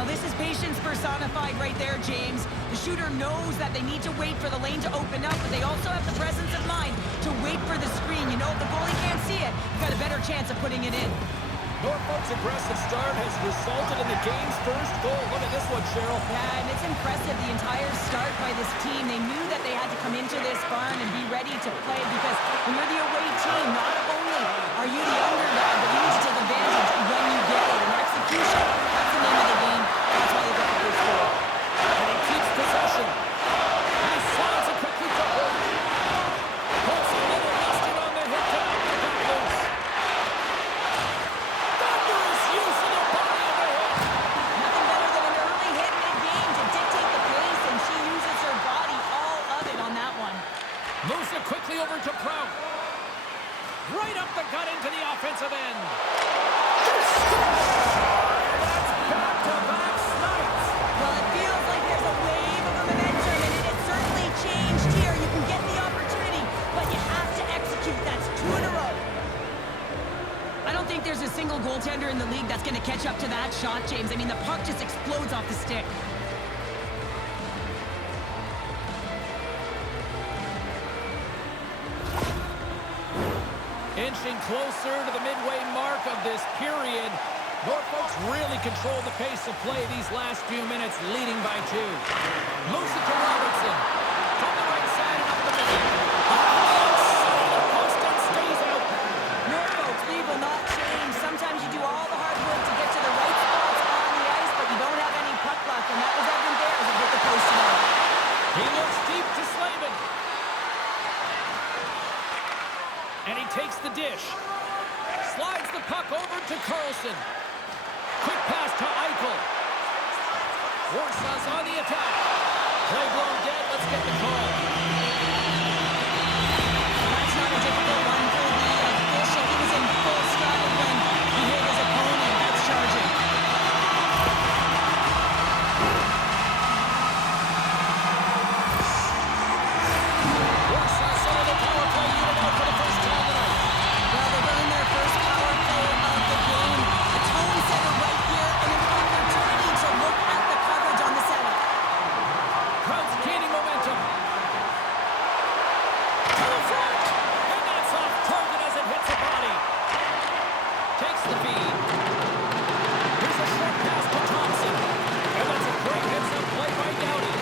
Well, this is patience personified right there, James. The shooter knows that they need to wait for the lane to open up, but they also have the presence of mind to wait for the screen. You know, if the goalie can't see it, you've got a better chance of putting it in. Norfolk's aggressive start has resulted in the game's first goal. Look at this one, Cheryl. Yeah, and it's impressive, the entire start by this team. They knew that they had to come into this barn and be ready to play because when you're the away team, not only are you the underdog, but you need to take advantage when you get it. And execution, that's the name of the game. That's why they got the first goal. And he keeps possession. And he slides it quickly to Holt. Holt's a little rusted on the hit to knock the puck loose. Thunderous use of the body of the hit. Nothing better than an early hit mid-game to dictate the pace, and she uses her body, all of it on that one. Moves it quickly over to Prout. Right up the gut into the offensive end. That's back-to-back snipes. Well, it feels like there's a wave of momentum, and it has certainly changed here. You can get the opportunity, but you have to execute. That's 2 in a row. I don't think there's a single goaltender in the league that's going to catch up to that shot, James. I mean, the puck just explodes off the stick. Inching closer to the midway mark of this period. Norfolk's really controlled the pace of play these last few minutes, leading by 2. Moves it to Robertson. From the right side and up the middle. Outside the post and stays out. Norfolk's lead will not change. Sometimes you do all the hard work to get to the right spots on the ice, but you don't have any puck luck, and that was evident there as it hit the post tonight. He looks deep to Slavin. And he takes the dish. Slides the puck over to Carlson. Quick pass to Eichel. Warsaw's on the attack. Play blown dead. Let's get the call. That's not a difficult one for the official. He was in full stride when he hit his opponent. That's charging. Warsaw settled the power play unit out for the first time tonight. Well, they're running their first power play of the game. A tone setter right here and an opportunity to look at the coverage on the setup. Prout's gaining momentum. To the front! And that's off target as it hits the body. Takes the feed. Here's a short pass to Thompson. And that's a great hits-up play by Downey.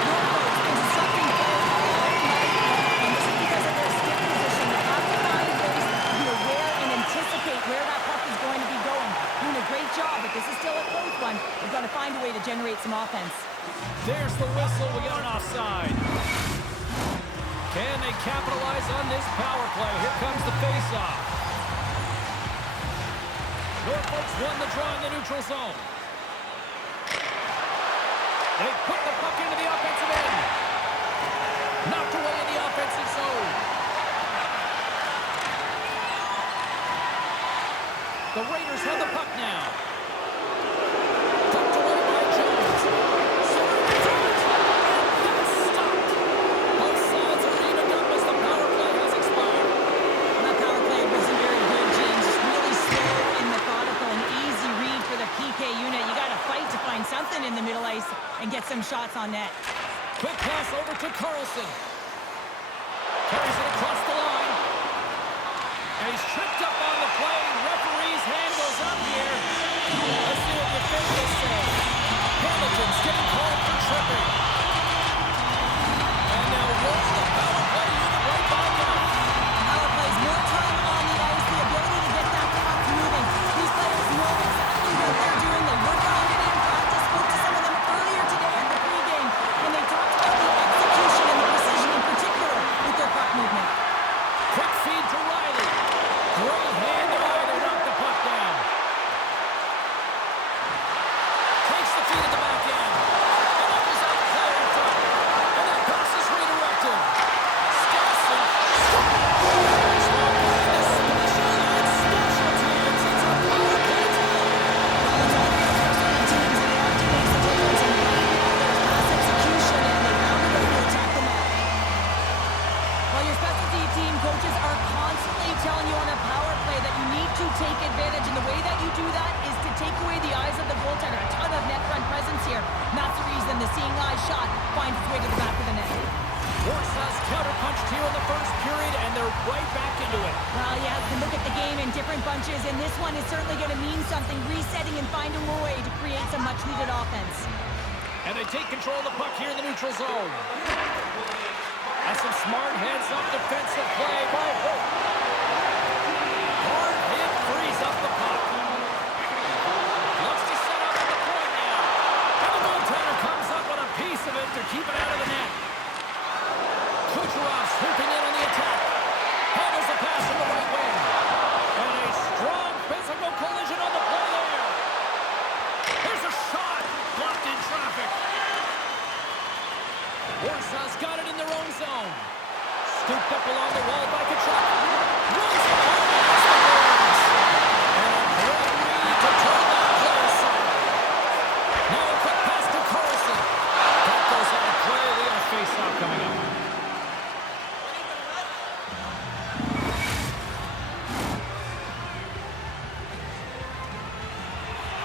Norfolk's been sucking goals all night long, and this is because of their stick position. They have to find ways to be aware and anticipate where that puck is going to be going. Doing a great job, but this is still a close one. They've got to find a way to generate some offense. There's the whistle. We got an offside. Can they capitalize on this power play? Here comes the face-off. Norfolk's won the draw in the neutral zone. They put the puck into the offensive end. Knocked away in the offensive zone. The Raiders have the puck now. Tucked away by Jones. Served front. And that's stopped. Both sides are evened up as the power play has expired. Well, that power play wasn't very good, James. Just really slow and methodical. An easy read for the PK unit. You got to fight to find something in the middle ice and get some shots on net. Quick pass over to Carlson. Carries it across the line. And he's tripped up on the play. Referee's hand goes up here. Let's see what the officials say. Hamilton's getting called for tripping. And they'll roll the power play unit right back out. Power plays more time on the ice, the ability to get that puck moving. These players know exactly what they're doing. They work on it in practice. Spoke to some of them earlier today at the pregame, and they talked about the execution and the precision in particular with their puck movement. Quick feed to Riley. Great hand to Riley. Knock the puck down. Takes the feed at the back end. And up is out play in front. And that pass is redirected. Stetson. It's not behind the special and special teams. It's a power play time. Well, it's all about their certain teams, and they often make the difference. And right now, there's pass execution, and they found a way to attack the net. Well, your specialty team coaches are constantly telling you on a power play that you need to take advantage, and the way that you do that is to take away the eyes of the goaltender. A ton of net front presence here. And that's the reason the seeing eye shot finds its way to the back of the net. Warsaw's counterpunched here in the first period, and they're right back into it. Well, yeah, you can look at the game in different bunches, and this one is certainly going to mean something, resetting and finding a way to create some much-needed offense. And they take control of the puck here in the neutral zone. That's some smart heads-up defensive play by Holt. Hard hit frees up the puck. Looks to set up at the point now. And the goaltender comes up with a piece of it to keep it out of the net. Kucherov swooping in on the attack. Handles the pass from the right wing. And a strong physical collision on the play there. Here's a shot. Blocked in traffic. Warsaw's got it in their own zone. Scooped up along the wall by Kachuk. Runs it hard against the boards. And a great read to turn that play aside. Now a quick pass to Carlson. That goes on a play. We got a face-off coming up.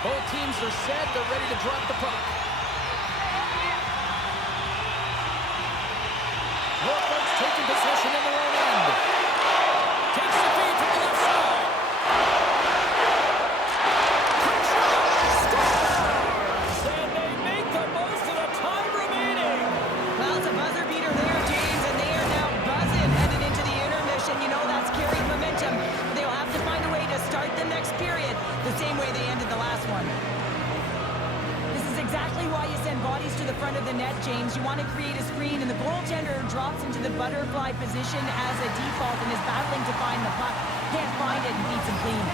Both teams are set. They're ready to drop the puck. Norfolk's taking possession in their own end. Takes the feed to the left side. Scores! And they make the most of the time remaining. Well, it's a buzzer beater there, James, and they are now buzzing headed into the intermission. You know that's carrying momentum. They'll have to find a way to start the next period the same way they ended the last one. This is exactly why you send bodies to the front of the net, James. You want to create a screen, and the goaltender drops into the butterfly position as a default and is battling to find the puck. Can't find it and beats him clean.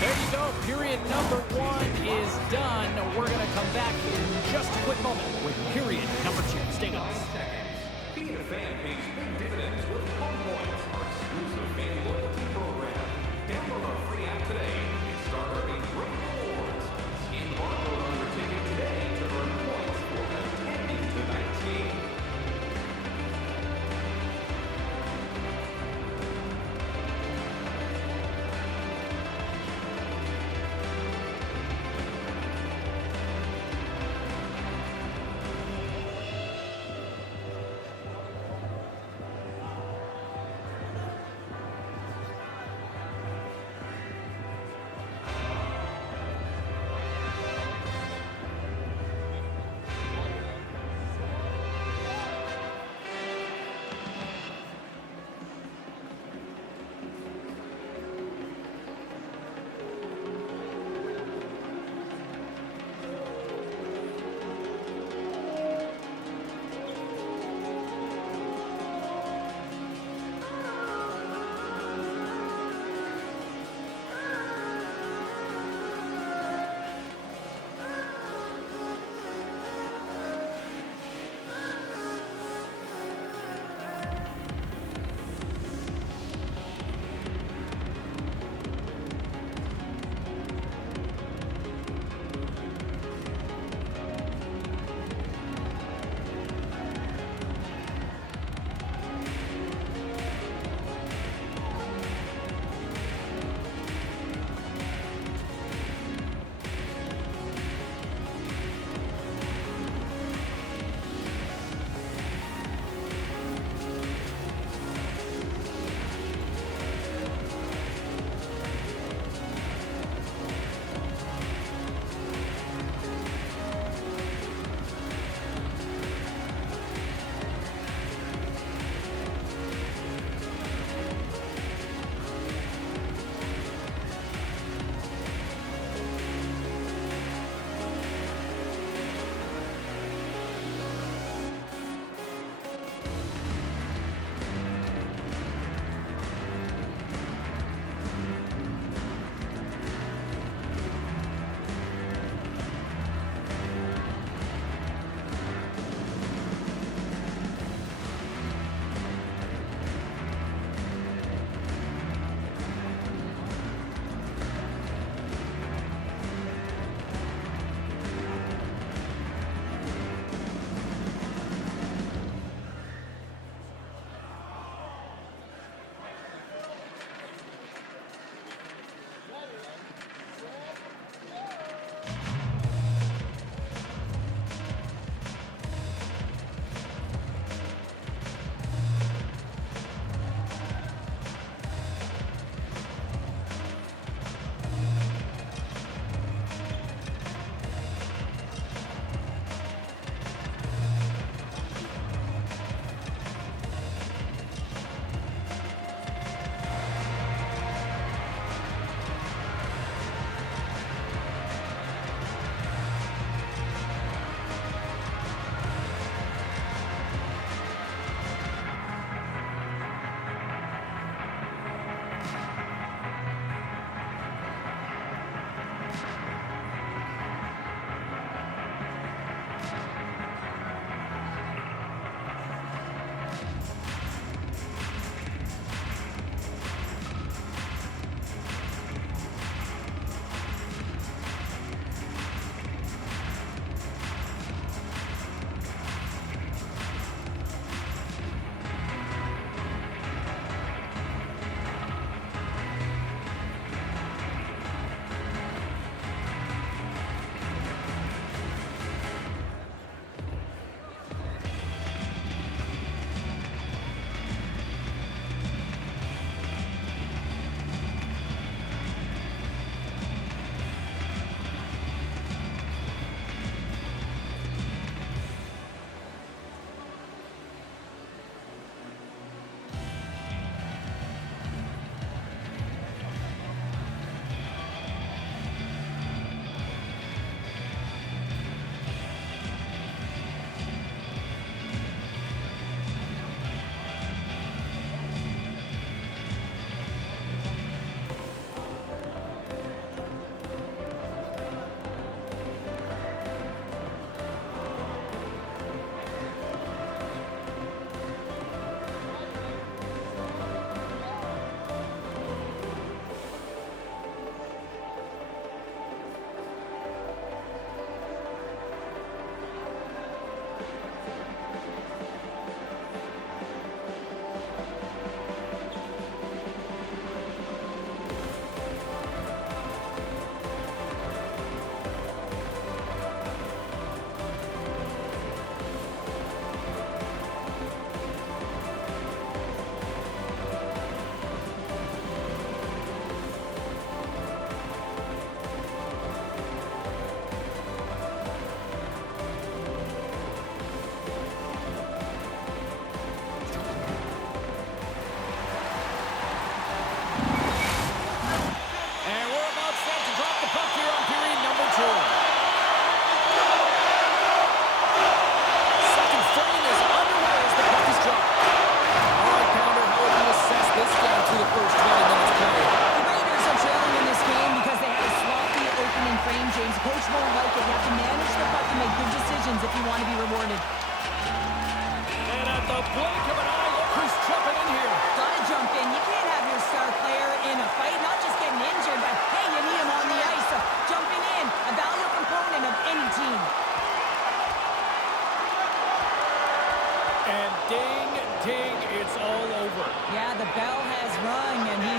There you go. Period number 1 is done. We're going to come back in just a quick moment with period number 2. Stay with us. Being a fan pays big dividends with Home Points, our exclusive fan loyalty program. Download our free app today and start earning great rewards. Scan the barcode on your ticket today to earn points for attending the night game.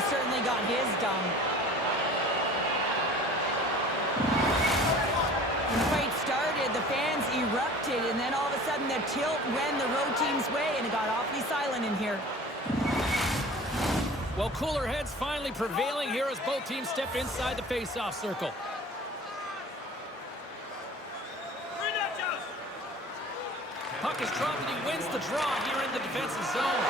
certainly got his done. When the fight started, the fans erupted, and then all of a sudden the tilt went the road team's way, and it got awfully silent in here. Well, cooler heads finally prevailing here as both teams step inside the face-off circle. Puck is dropped and he wins the draw here in the defensive zone.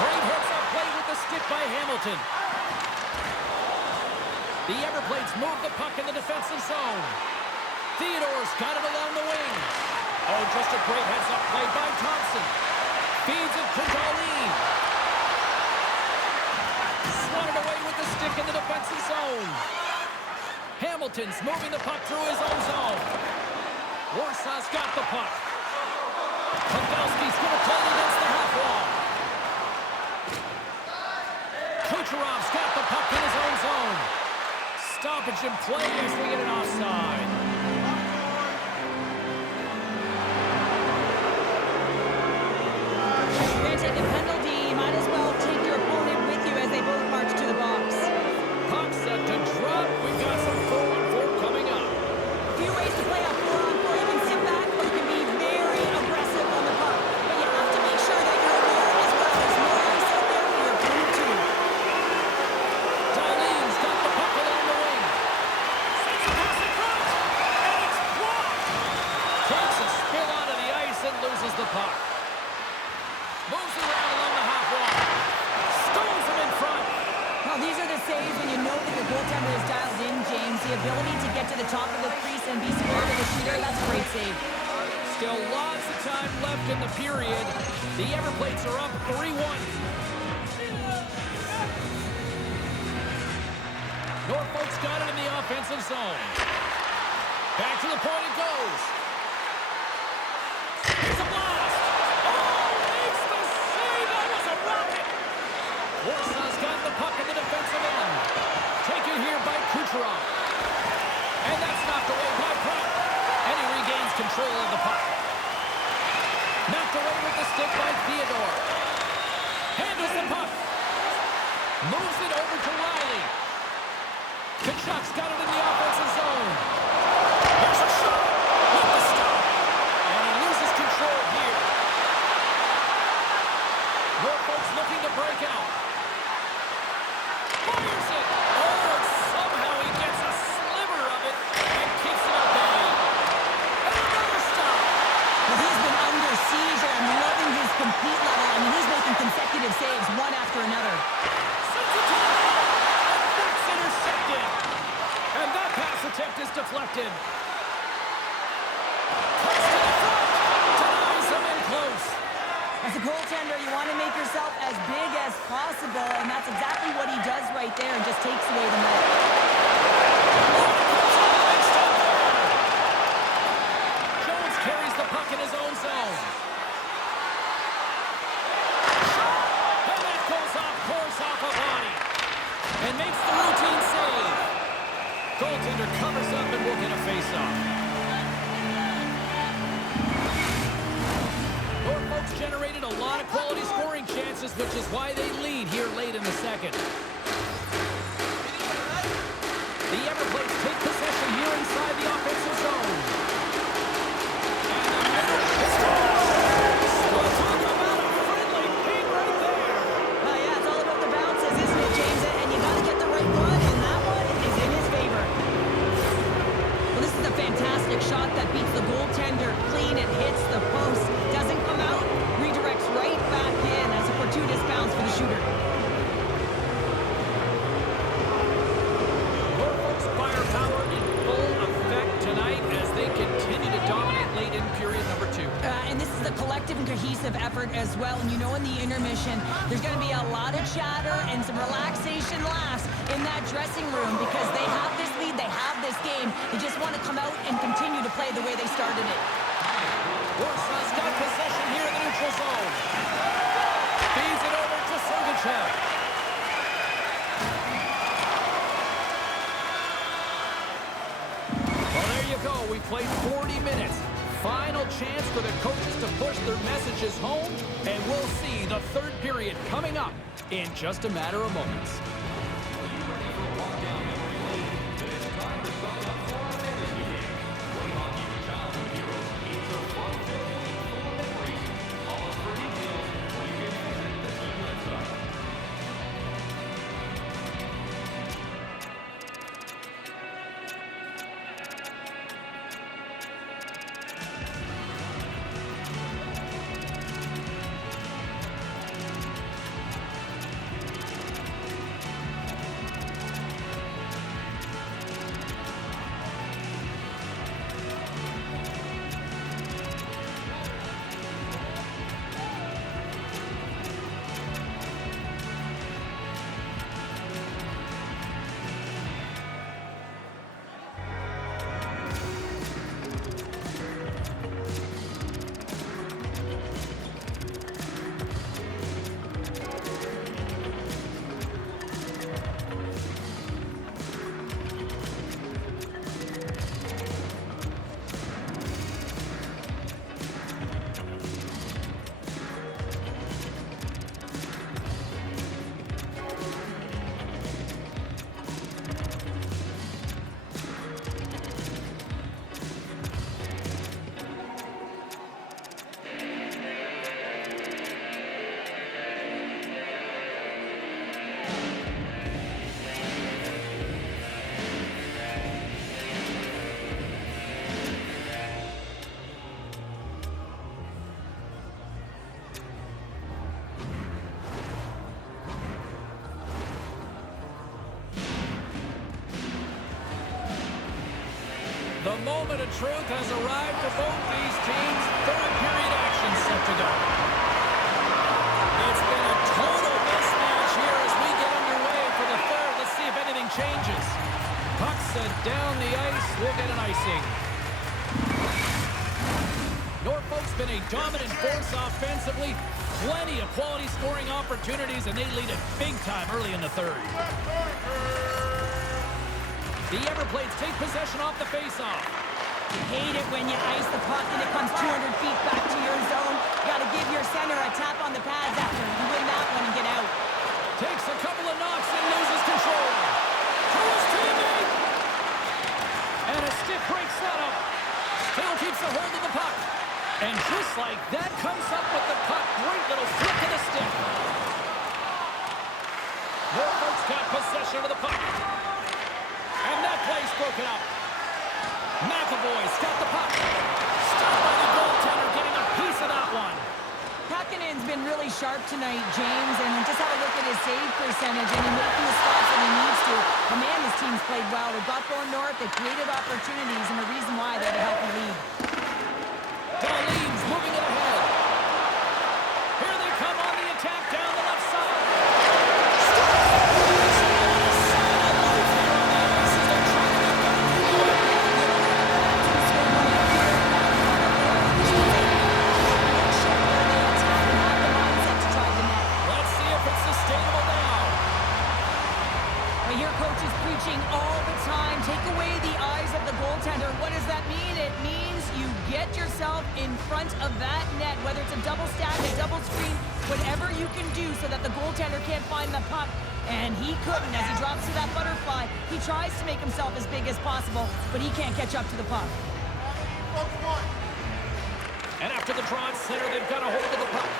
Great heads-up play with the stick by Hamilton. The Everblades move the puck in the defensive zone. Theodore's got it along the wing. Oh, just a great heads-up play by Thompson. Feeds it to Darlene. Swatted away with the stick in the defensive zone. Hamilton's moving the puck through his own zone. Warsaw's got the puck. Pavelski's going to play against the half wall. Kucherov's got the puck in his own zone. Stoppage in play as we get an offside. You're going to take a penalty. You might as well take your opponent with you as they both march to the box. Puck set to drop. We've got some 4-on-4 coming up. A few ways to play a 4-on-4. You can sit back or you can be very aggressive on the puck. But you have to make sure that you're aware as well. There's more ice out there for your opponent too. Darlene's got the puck along the wing. Sends a pass in front. And it's blocked. Takes a spill onto the ice and loses the puck. Moves it around along the half wall. Stones him in front. Well, these are the saves when you know that your goaltender is dialed in, James. The ability to get to the top of the crease and be square to the shooter, that's a great save. Still lots of time left in the period. The Everblades are up 3-1. Norfolk's got it in the offensive zone. Back to the point it goes. It's a blast. Oh, makes the save. That was a rocket. Warsaw's got the puck in the defensive end. Taken here by Kucherov. And that's knocked away by Pratt. And he regains control of the puck. Knocked away with the stick by Theodore. Handles the puck. Moves it over to Riley. Kachuk's got it in the offensive zone. There's a shot. With the stop. And he loses control here. Norfolk's looking to break out. Fires it. Oh, and somehow he gets a sliver of it and keeps it at bay. And another stop. Well, he's been under siege, and I'm loving his compete level. I mean, he's making consecutive saves one after another. Sends it to the net. And that's intercepted. And that pass attempt is deflected. Cuts to the front. Denies him in close. As a goaltender, you want to make yourself as big as possible, and that's exactly what he does right there and just takes away the net. Jones carries the puck in his own zone. And that goes off course off a body. And makes the routine save. Goaltender covers up and will get a face-off. Norfolk's generated a lot of quality scoring chances, which is why they lead here late in the second. The Everblades take possession here inside the offensive zone. And the middle scores! Well, talk about a friendly ping right there. Yeah, it's all about the bounces, isn't it, James? And you got to get the right one, and that one is in his favor. Well, this is a fantastic shot that beats the goaltender clean. It hits the post, doesn't come out, redirects right back in as a fortuitous bounce for the shooter. Norfolk's firepower in full effect tonight as they continue to dominate late in period number 2. And this is a collective and cohesive effort as well. And you know in the intermission, there's going to be a lot of chatter and some relaxation laughs in that dressing room because they have this lead, they have this game. They just want to come out and continue to play the way they started it. Warsaw's got possession here in the neutral zone. Feeds it over to Sergachev. Well, there you go. We played 40 minutes. Final chance for the coaches to push their message marches home, and we'll see the third period coming up in just a matter of moments. The moment of truth has arrived for both these teams. Third period action set to go. It's been a total mismatch here as we get underway for the third. Let's see if anything changes. Puck's down the ice. We'll get an icing. Norfolk's been a dominant force offensively. Plenty of quality scoring opportunities, and they lead it big time early in the third. The Everblades take possession off the faceoff. Hate it when you ice the puck and it comes 200 feet back to your zone. You got to give your center a tap on the pads after you win that one and get out. Takes a couple of knocks and loses control. To his teammate. And a stick breaks that up. Still keeps a hold of the puck. And just like that, comes up with the puck. Great little flick of the stick. Norfolk's got possession of the puck. And that play's broken up. McAvoy's got the puck. Stopped by the goaltender, getting a piece of that one. Kakkonen's been really sharp tonight, James, and just have a look at his save percentage, and he's making the spots when he needs to. The man, his team's played well. They got going north, they created opportunities, and the reason why they had a healthy lead. Darlene's moving it ahead. Here they come on the attack down the left side. Coaches preaching all the time, take away the eyes of the goaltender. What does that mean? It means you get yourself in front of that net, whether it's a double stack, a double screen, whatever you can do so that the goaltender can't find the puck. And he couldn't. As he drops to that butterfly, he tries to make himself as big as possible, but he can't catch up to the puck. And after the draw at center, they've got a hold of the puck.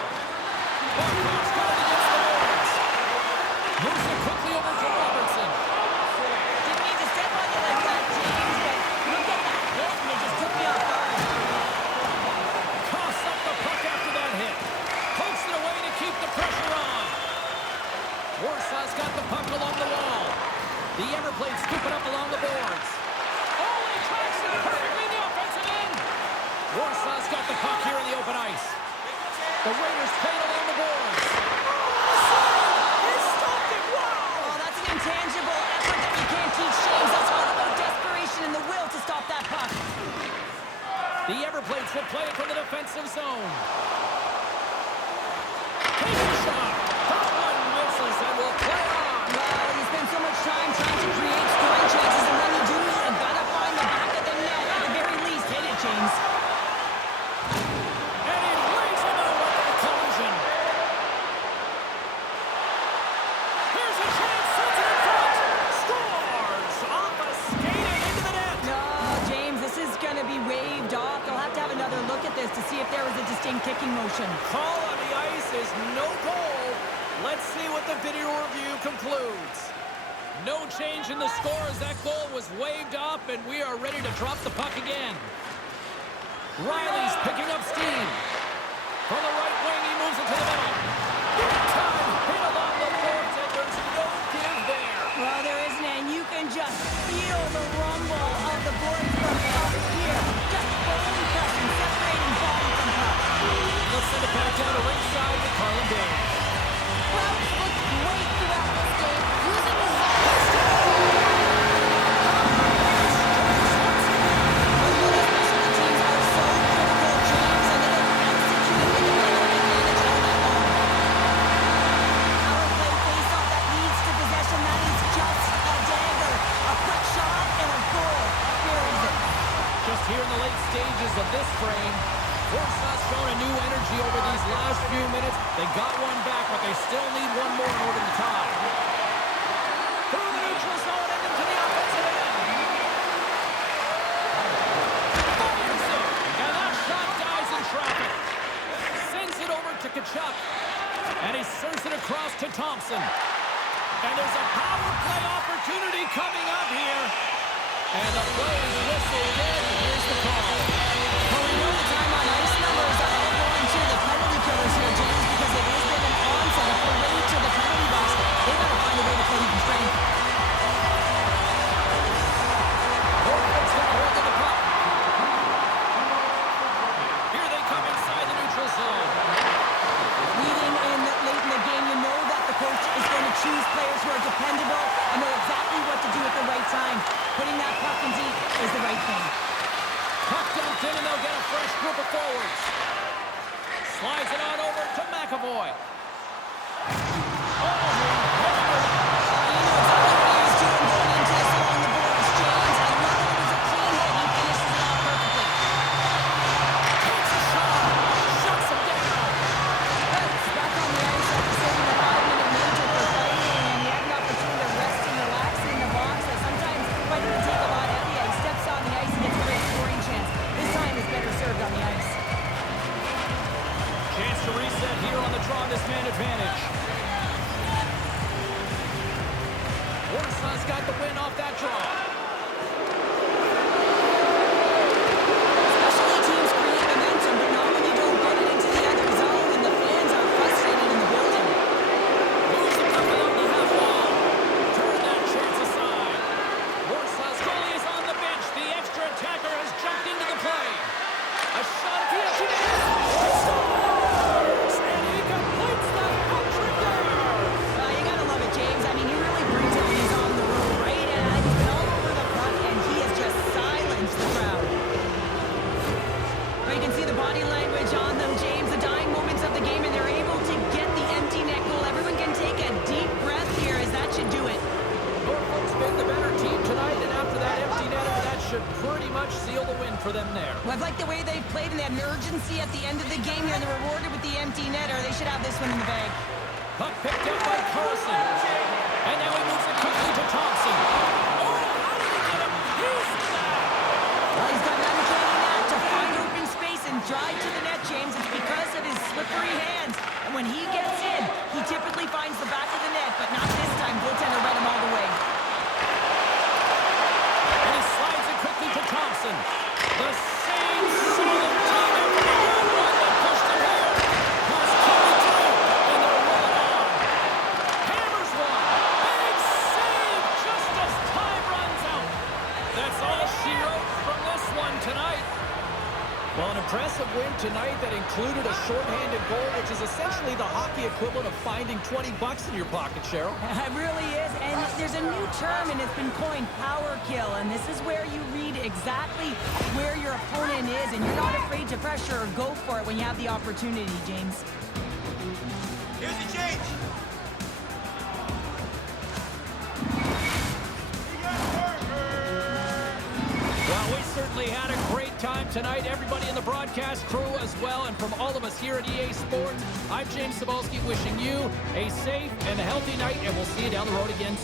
Barkov's got it against the boards. Moves it quickly over to Robertson. Didn't mean to step on you like that, James, but look at that hit, and it just took me off guard. Toss up the puck after that hit. Pokes it away to keep the pressure on. Warsaw's got the puck along the wall. The Everblades scoop it up along the boards. Oh, he tracks it perfectly in the offensive end. Warsaw's got the puck here in the open ice. The Raiders play it along the boards. Intangible effort that you can't teach, James. That's all about desperation and the will to stop that puck. The Everblades will play it from the defensive zone. Takes a shot. That one misses and will play on. Well, you spend so much time trying to create scoring chances, and when you do, you've got to find the back of the net. At the very least, hit it, James. And it lays him out with motion. Call on the ice is no goal. Let's see what the video review concludes. No change in the score as that goal was waved off, and we are ready to drop the puck again. Riley's picking up steam. From the right wing, he moves it to the middle. Big time hit along the boards, and there's no give there. Well, there isn't, and you can just feel the rumble of the boards from up here. Just bone crushing, separating body from puck. Let's send it back down to ringside with Carlin Day. Crouch looked great throughout this game, using his zone. Here in the late stages of this frame, Warsaw's shown a new energy over these last few minutes. They got one back, but they still need one more in order to tie. Through the neutral zone and into the offensive end. Fires it, and that shot dies in traffic. Sends it over to Tkachuk, and he sends it across to Thompson. And there's a power play opportunity coming up here. And the play is whistled in. Here's the call. Well, we know the time on ice numbers are all going to the penalty killers here, James, because it has been an onset, a parade to the penalty box. They got to find a way to play even strength. Norfolk's got a hold of the puck. Here they come inside the neutral zone. Leading in late in the game, you know that the coach is going to choose players who are dependable and know exactly what to do at the right time. Putting that puck in deep is the right thing. Puck dumped in, and they'll get a fresh group of forwards. Slides it on over to McAvoy. Chance to reset here on the draw this man advantage. Warsaw's got the win off that draw. Specialty teams create momentum, but not when you don't get it into the other zone, and the fans are frustrated in the building. Moves the puck along the half wall. Turn that chance aside. Warsaw's goalie is on the bench. The extra attacker has jumped into the play. A shot at the edge of the net. And he completes the hat-trick there. You gotta love it, James. I mean, he really brings it when he's on the road, right? And he's been all over the puck, and he has just silenced the crowd. Well, you can see the body language on them, James. The dying moments of the game, and they're able to get the empty net goal. Everyone can take a deep breath here, as that should do it. Norfolk's been the better team tonight, and after that empty netter, that should pretty much seal the win for them there. Well, I've liked the way they've played, and they had an urgency at the end of the game here, and they're rewarded with the empty netter. They should have this one in the bag. Puck picked up by Carlson. And now he moves it quickly to Thompson. Oh, how did he get him? He's that. Well, he's got an uncanny knack to find open space and drive to the net, James. It's because of his slippery hands. And when he gets in, he typically finds the back of the net, but not this time. Goaltender read him all the way. And he slides it quickly to Thompson. The same solid team effort. One that pushed him here. Here's Kelly through, and they're rolling on. Hammers one. Big save just as time runs out. That's all she wrote from this one tonight. Well, an impressive win tonight that included a shorthanded goal, which is essentially the hockey equivalent of finding $20 in your pocket, Cheryl. It really is, and there's a new term, and it's been coined power kill, and this is where you read exactly where your opponent is, and you're not afraid to pressure or go for it when you have the opportunity, James. Here's the change. Well, we certainly had a great time tonight. Everybody in the broadcast crew as well. And from all of us here at EA Sports, I'm James Cebulski wishing you a safe and a healthy night, and we'll see you down the road again soon.